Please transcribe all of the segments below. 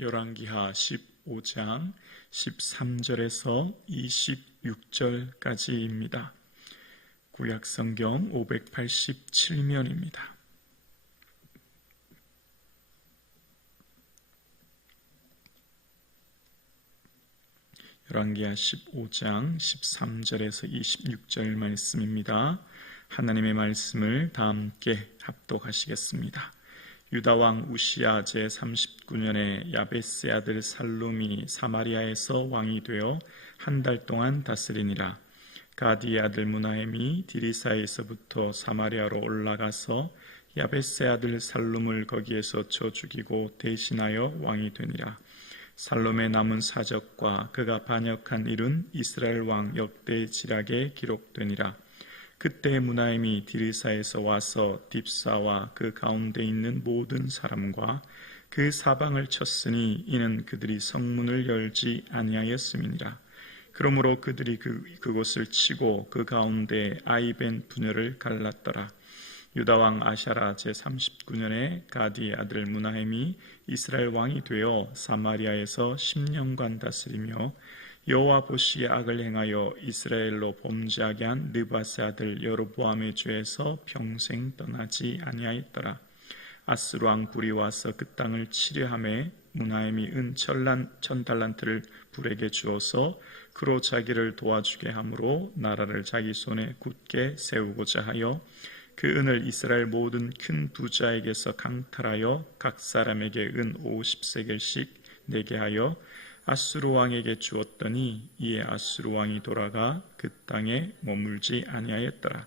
열왕기하 15장 13절에서 26절까지입니다. 구약성경 587면입니다. 열왕기하 15장 13절에서 26절 말씀입니다. 하나님의 말씀을 다 함께 합독하시겠습니다. 유다왕 우시야 제39년에 야베스의 아들 살룸이 사마리아에서 왕이 되어 한 달 동안 다스리니라. 가디의 아들 무나헴이 디리사에서부터 사마리아로 올라가서 야베스의 아들 살룸을 거기에서 쳐 죽이고 대신하여 왕이 되니라. 살룸의 남은 사적과 그가 반역한 일은 이스라엘 왕 역대지락에 기록되니라. 그때 무나헴이 디리사에서 와서 딥사와 그 가운데 있는 모든 사람과 그 사방을 쳤으니 이는 그들이 성문을 열지 아니하였음이니라. 그러므로 그들이 그곳을 치고 그 가운데 아이벤 분열을 갈랐더라. 유다왕 아샤라 제39년에 가디의 아들 무나헴이 이스라엘 왕이 되어 사마리아에서 10년간 다스리며 여호와 보시기에 악을 행하여 이스라엘로 범죄하게 한 느밧의 아들 여로보암의 죄에서 평생 떠나지 아니하였더라. 아스루 왕 굴이 와서 그 땅을 치려하매 무나헴이 은 1000달란트를 불에게 주어서 그로 자기를 도와주게 함으로 나라를 자기 손에 굳게 세우고자 하여 그 은을 이스라엘 모든 큰 부자에게서 강탈하여 각 사람에게 은 50세겔씩 내게 하여 아수르 왕에게 주었더니 이에 아수르 왕이 돌아가 그 땅에 머물지 아니하였더라.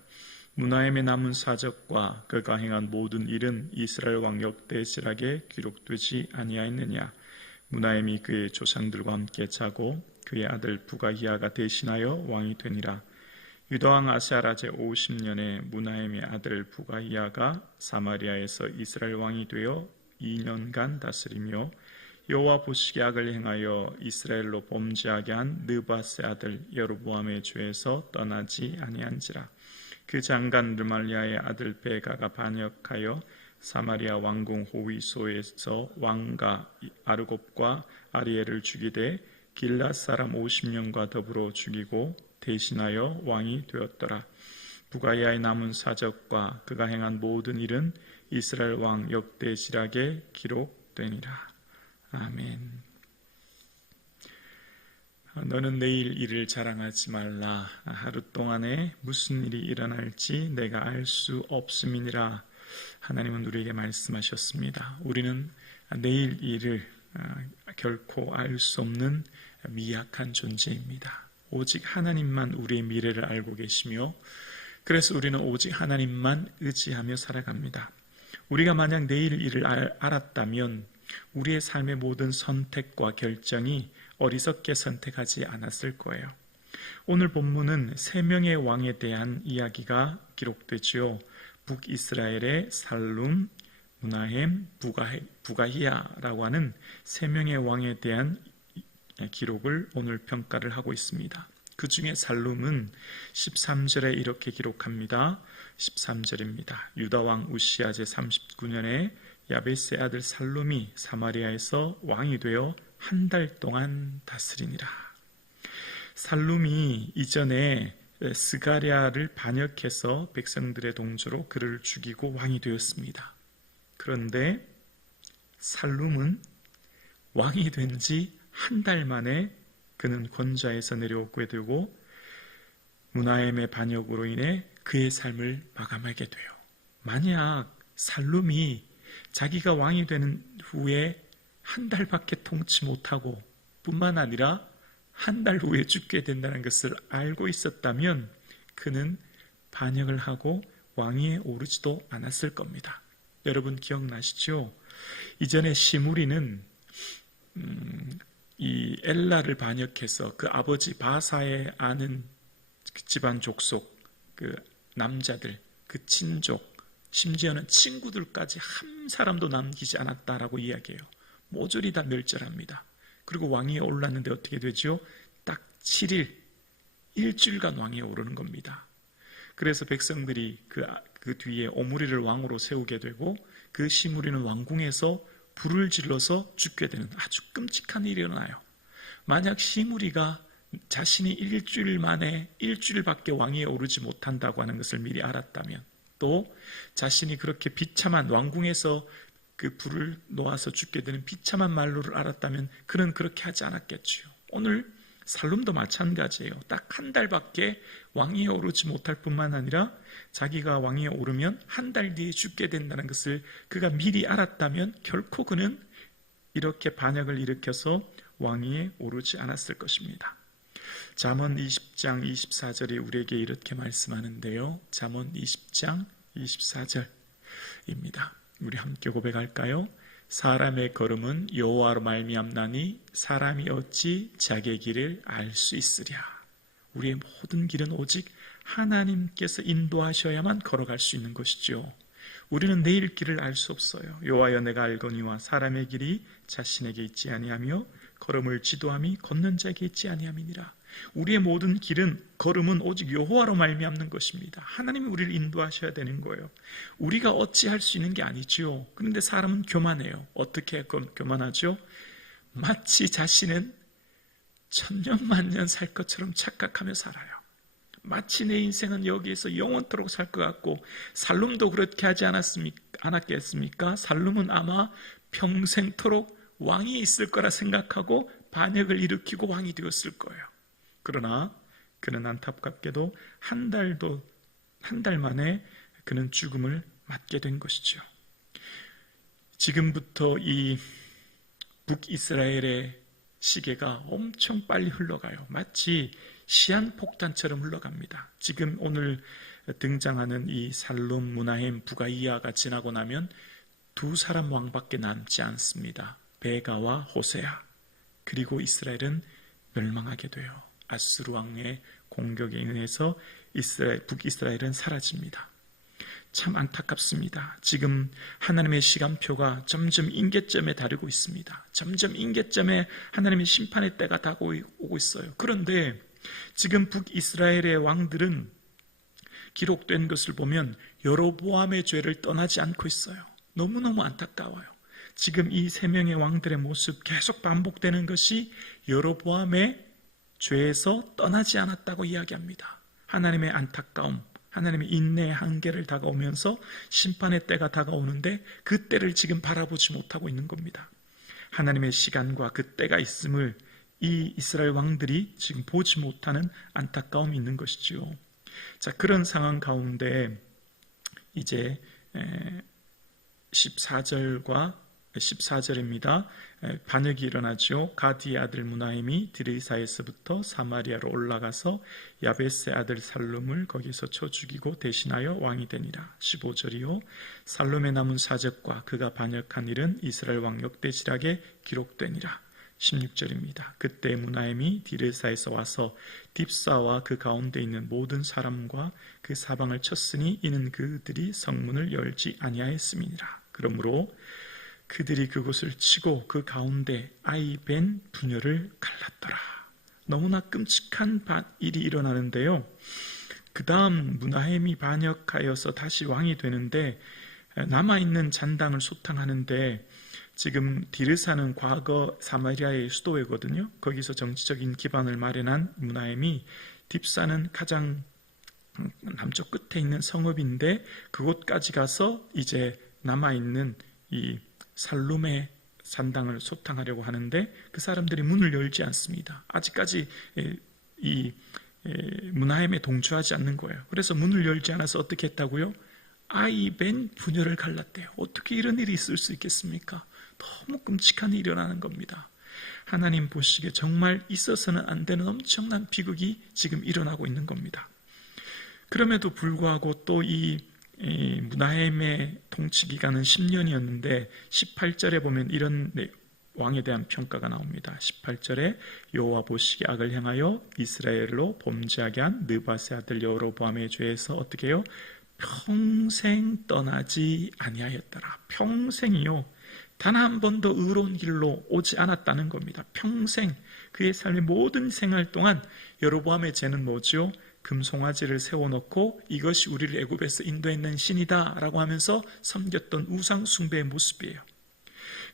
무나헴의 남은 사적과 그가 행한 모든 일은 이스라엘 왕 역대지락에 기록되지 아니하였느냐. 무나헴이 그의 조상들과 함께 자고 그의 아들 부가히야가 대신하여 왕이 되니라. 유다왕 아사라 제50년에 무나헴의 아들 부가히야가 사마리아에서 이스라엘 왕이 되어 2년간 다스리며 여호와 보시기에 악을 행하여 이스라엘로 범죄하게 한 느밧의 아들 여로보암의 죄에서 떠나지 아니한지라. 그 장관 르말리아의 아들 베가가 반역하여 사마리아 왕궁 호위소에서 왕가 아르곱과 아리엘을 죽이되 길앗 사람 50명과 더불어 죽이고 대신하여 왕이 되었더라. 부가야의 남은 사적과 그가 행한 모든 일은 이스라엘 왕 역대지락에 기록되니라. 아멘. 너는 내일 일을 자랑하지 말라. 하루 동안에 무슨 일이 일어날지 내가 알 수 없음이니라. 하나님은 우리에게 말씀하셨습니다. 우리는 내일 일을 결코 알 수 없는 미약한 존재입니다. 오직 하나님만 우리의 미래를 알고 계시며 그래서 우리는 오직 하나님만 의지하며 살아갑니다. 우리가 만약 내일 일을 알았다면 우리의 삶의 모든 선택과 결정이 어리석게 선택하지 않았을 거예요. 오늘 본문은 세 명의 왕에 대한 이야기가 기록되지요. 북이스라엘의 살룸, 무나헴, 부가히야라고 하는 세 명의 왕에 대한 기록을 오늘 평가를 하고 있습니다. 그 중에 살룸은 13절에 이렇게 기록합니다. 13절입니다. 유다왕 우시야 제39년에 야베스의 아들 살룸이 사마리아에서 왕이 되어 한 달 동안 다스리니라. 살룸이 이전에 스가랴를 반역해서 백성들의 동조로 그를 죽이고 왕이 되었습니다. 그런데 살룸은 왕이 된 지 한 달 만에 그는 권좌에서 내려오게 되고 무나헴의 반역으로 인해 그의 삶을 마감하게 돼요. 만약 살룸이 자기가 왕이 되는 후에 한 달밖에 통치 못하고 뿐만 아니라 한 달 후에 죽게 된다는 것을 알고 있었다면 그는 반역을 하고 왕위에 오르지도 않았을 겁니다. 여러분 기억나시죠? 이전에 시므리는 이 엘라를 반역해서 그 아버지 바사의 아는 그 집안 족속, 그 남자들, 그 친족, 심지어는 친구들까지 한 사람도 남기지 않았다라고 이야기해요. 모조리 다 멸절합니다. 그리고 왕위에 올랐는데 어떻게 되죠? 딱 7일, 일주일간 왕위에 오르는 겁니다. 그래서 백성들이 그 뒤에 오므리를 왕으로 세우게 되고 그 시므리는 왕궁에서 불을 질러서 죽게 되는 아주 끔찍한 일이 일어나요. 만약 시므리가 자신이 일주일밖에 왕위에 오르지 못한다고 하는 것을 미리 알았다면, 또 자신이 그렇게 비참한 왕궁에서 그 불을 놓아서 죽게 되는 비참한 말로를 알았다면 그는 그렇게 하지 않았겠지요. 오늘 살룸도 마찬가지예요. 딱 한 달밖에 왕위에 오르지 못할 뿐만 아니라 자기가 왕위에 오르면 한 달 뒤에 죽게 된다는 것을 그가 미리 알았다면 결코 그는 이렇게 반역을 일으켜서 왕위에 오르지 않았을 것입니다. 잠언 20장 24절에 우리에게 이렇게 말씀하는데요. 잠언 20장 24절입니다. 우리 함께 고백할까요? 사람의 걸음은 여호와로 말미암나니 사람이 어찌 자기의 길을 알 수 있으랴. 우리의 모든 길은 오직 하나님께서 인도하셔야만 걸어갈 수 있는 것이죠. 우리는 내일 길을 알 수 없어요. 여호와여 내가 알거니와 사람의 길이 자신에게 있지 아니하며 걸음을 지도함이 걷는 자에게 있지 아니함이니라. 우리의 모든 길은 걸음은 오직 여호와로 말미암는 것입니다. 하나님이 우리를 인도하셔야 되는 거예요. 우리가 어찌할 수 있는 게 아니지요. 그런데 사람은 교만해요. 어떻게 교만하죠? 마치 자신은 천년만년 살 것처럼 착각하며 살아요. 마치 내 인생은 여기에서 영원토록 살 것 같고, 살룸도 그렇게 하지 않았겠습니까? 살룸은 아마 평생토록 왕이 있을 거라 생각하고 반역을 일으키고 왕이 되었을 거예요. 그러나 그는 안타깝게도 한 달 만에 그는 죽음을 맞게 된 것이죠. 지금부터 이 북이스라엘의 시계가 엄청 빨리 흘러가요. 마치 시한폭탄처럼 흘러갑니다. 지금 오늘 등장하는 이 살룸, 무나헴, 부가이아가 지나고 나면 두 사람 왕밖에 남지 않습니다. 베가와 호세아. 그리고 이스라엘은 멸망하게 돼요. 아수르 왕의 공격에 인해서 북이스라엘은 사라집니다. 참 안타깝습니다. 지금 하나님의 시간표가 점점 임계점에 다르고 있습니다. 점점 임계점에 하나님의 심판의 때가 다가오고 있어요. 그런데 지금 북이스라엘의 왕들은 기록된 것을 보면 여로보암의 죄를 떠나지 않고 있어요. 너무너무 안타까워요. 지금 이 세 명의 왕들의 모습 계속 반복되는 것이 여로보암의 죄에서 떠나지 않았다고 이야기합니다. 하나님의 안타까움, 하나님의 인내의 한계를 다가오면서 심판의 때가 다가오는데 그 때를 지금 바라보지 못하고 있는 겁니다. 하나님의 시간과 그 때가 있음을 이 이스라엘 왕들이 지금 보지 못하는 안타까움이 있는 것이지요. 자, 그런 상황 가운데 이제 14절입니다. 반역이 일어나죠. 가디의 아들 무나임이 디르사에서부터 사마리아로 올라가서 야베스의 아들 살룸을 거기서 쳐 죽이고 대신하여 왕이 되니라. 15절이요. 살룸의 남은 사적과 그가 반역한 일은 이스라엘 왕 역대지락에 기록되니라. 16절입니다. 그때 무나임이 디르사에서 와서 딥사와 그 가운데 있는 모든 사람과 그 사방을 쳤으니 이는 그들이 성문을 열지 아니하였음이니라. 그러므로 그들이 그곳을 치고 그 가운데 아이벤 분열을 갈랐더라. 너무나 끔찍한 일이 일어나는데요. 그 다음 무나헴이 반역하여서 다시 왕이 되는데 남아있는 잔당을 소탕하는데, 지금 디르사는 과거 사마리아의 수도이거든요. 거기서 정치적인 기반을 마련한 무나헴이 딥사는 가장 남쪽 끝에 있는 성읍인데 그곳까지 가서 이제 남아있는 이 살룸의 잔당을 소탕하려고 하는데 그 사람들이 문을 열지 않습니다. 아직까지 이 무나헴에 동조하지 않는 거예요. 그래서 문을 열지 않아서 어떻게 했다고요? 아이벤 분열을 갈랐대요. 어떻게 이런 일이 있을 수 있겠습니까? 너무 끔찍한 일이 일어나는 겁니다. 하나님 보시기에 정말 있어서는 안 되는 엄청난 비극이 지금 일어나고 있는 겁니다. 그럼에도 불구하고 또 이 무나헴의 통치 기간은 10년이었는데 18절에 보면 이런 왕에 대한 평가가 나옵니다. 18절에 여호와 보시기에 악을 행하여 이스라엘로 범죄하게 한 느밧의 아들 여로보암의 죄에서 어떻게 해요? 평생 떠나지 아니하였더라. 평생이요. 단 한 번도 의로운 길로 오지 않았다는 겁니다. 평생 그의 삶의 모든 생활 동안 여로보암의 죄는 뭐죠? 금송아지를 세워놓고 이것이 우리를 애굽에서 인도했는 신이다 라고 하면서 섬겼던 우상 숭배의 모습이에요.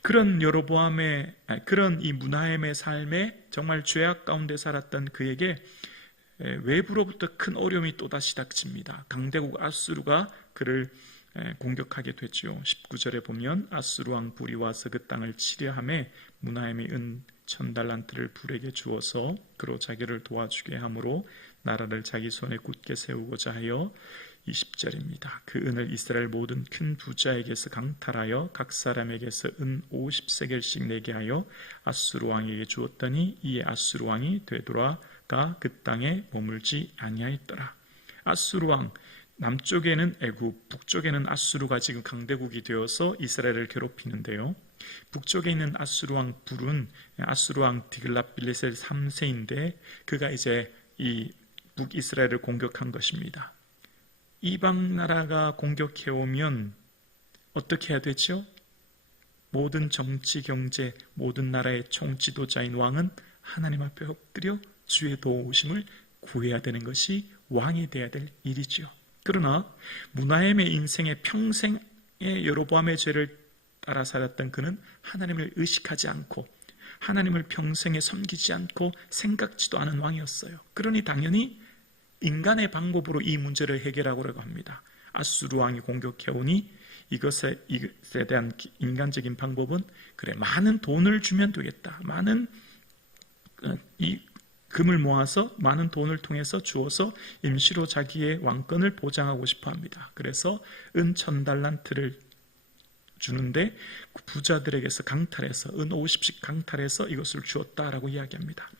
그런 여로보암의 그런 이 므나헴의 삶에 정말 죄악 가운데 살았던 그에게 외부로부터 큰 어려움이 또다시 닥칩니다. 강대국 아수르가 그를 공격하게 되죠. 19절에 보면 아수르 왕 불이 와서 그 땅을 치려하매 므나헴이 은 1000달란트를 불에게 주어서 그로 자기를 도와주게 하므로 나라를 자기 손에 굳게 세우고자 하여 20절입니다. 그 은을 이스라엘 모든 큰 부자에게서 강탈하여 각 사람에게서 은 50세겔씩 내게 하여 아수르 왕에게 주었더니 이에 아수르 왕이 되돌아가 그 땅에 머물지 아니하였더라. 아수르 왕, 남쪽에는 애굽, 북쪽에는 아수르가 지금 강대국이 되어서 이스라엘을 괴롭히는데요. 북쪽에 있는 아수르 왕 불은 아수르 왕 디글랏빌레셀 3세인데 그가 이제 이 북이스라엘을 공격한 것입니다. 이방 나라가 공격해오면 어떻게 해야 되죠? 모든 정치, 경제, 모든 나라의 총지도자인 왕은 하나님 앞에 엎드려 주의 도우심을 구해야 되는 것이 왕이 되어야 될 일이죠. 그러나 므나헴의 인생의 평생의 여로보암의 죄를 따라 살았던 그는 하나님을 의식하지 않고 하나님을 평생에 섬기지 않고 생각지도 않은 왕이었어요. 그러니 당연히 인간의 방법으로 이 문제를 해결하려고 합니다. 아수르 왕이 공격해오니 이것에 대한 인간적인 방법은 그래 많은 돈을 주면 되겠다. 많은 이 금을 모아서 많은 돈을 통해서 주어서 임시로 자기의 왕권을 보장하고 싶어 합니다. 그래서 은 1000달란트를 주는데 부자들에게서 강탈해서 은 50씩 강탈해서 이것을 주었다라고 이야기합니다.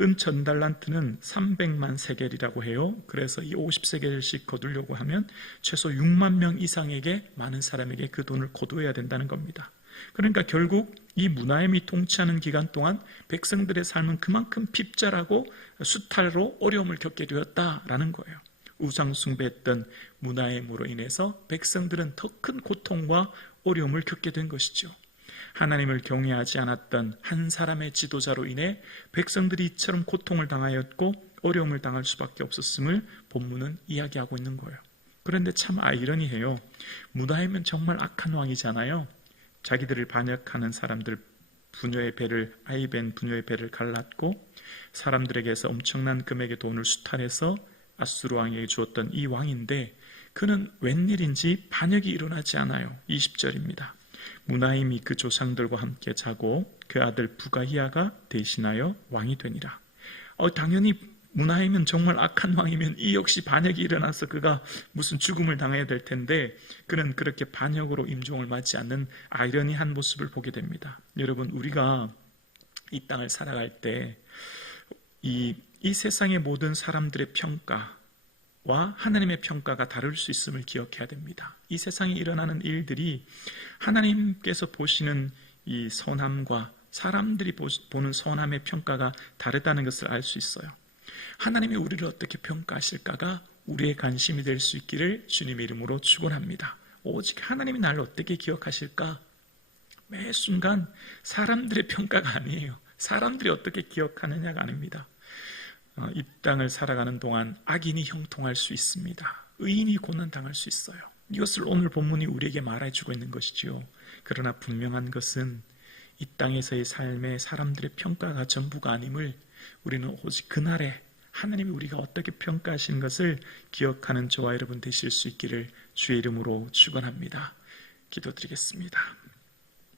은 1000달란트는 300만 세겔이라고 해요. 그래서 이 50세겔씩 거두려고 하면 최소 6만 명 이상에게 많은 사람에게 그 돈을 거두어야 된다는 겁니다. 그러니까 결국 이 므나헴이 통치하는 기간 동안 백성들의 삶은 그만큼 핍절하고 수탈로 어려움을 겪게 되었다라는 거예요. 우상숭배했던 므나헴으로 인해서 백성들은 더 큰 고통과 어려움을 겪게 된 것이죠. 하나님을 경외하지 않았던 한 사람의 지도자로 인해 백성들이 이처럼 고통을 당하였고 어려움을 당할 수밖에 없었음을 본문은 이야기하고 있는 거예요. 그런데 참 아이러니해요. 므나헴은 정말 악한 왕이잖아요. 자기들을 반역하는 사람들 부녀의 배를 아이벤 부녀의 배를 갈랐고 사람들에게서 엄청난 금액의 돈을 수탈해서 아수르 왕에게 주었던 이 왕인데 그는 웬일인지 반역이 일어나지 않아요. 20절입니다. 므나헴이 그 조상들과 함께 자고 그 아들 부가히야가 대신하여 왕이 되니라. 당연히 므나헴은 정말 악한 왕이면 이 역시 반역이 일어나서 그가 무슨 죽음을 당해야 될 텐데 그는 그렇게 반역으로 임종을 맞지 않는 아이러니한 모습을 보게 됩니다. 여러분 우리가 이 땅을 살아갈 때 이 세상의 모든 사람들의 평가와 하나님의 평가가 다를 수 있음을 기억해야 됩니다. 이 세상에 일어나는 일들이 하나님께서 보시는 이 선함과 사람들이 보는 선함의 평가가 다르다는 것을 알 수 있어요. 하나님이 우리를 어떻게 평가하실까가 우리의 관심이 될 수 있기를 주님의 이름으로 축원합니다. 오직 하나님이 나를 어떻게 기억하실까? 매 순간 사람들의 평가가 아니에요. 사람들이 어떻게 기억하느냐가 아닙니다. 이 땅을 살아가는 동안 악인이 형통할 수 있습니다. 의인이 고난당할 수 있어요. 이것을 오늘 본문이 우리에게 말해주고 있는 것이지요. 그러나 분명한 것은 이 땅에서의 삶에 사람들의 평가가 전부가 아님을 우리는 오직 그날에 하나님이 우리가 어떻게 평가하신 것을 기억하는 저와 여러분 되실 수 있기를 주의 이름으로 축원합니다. 기도드리겠습니다.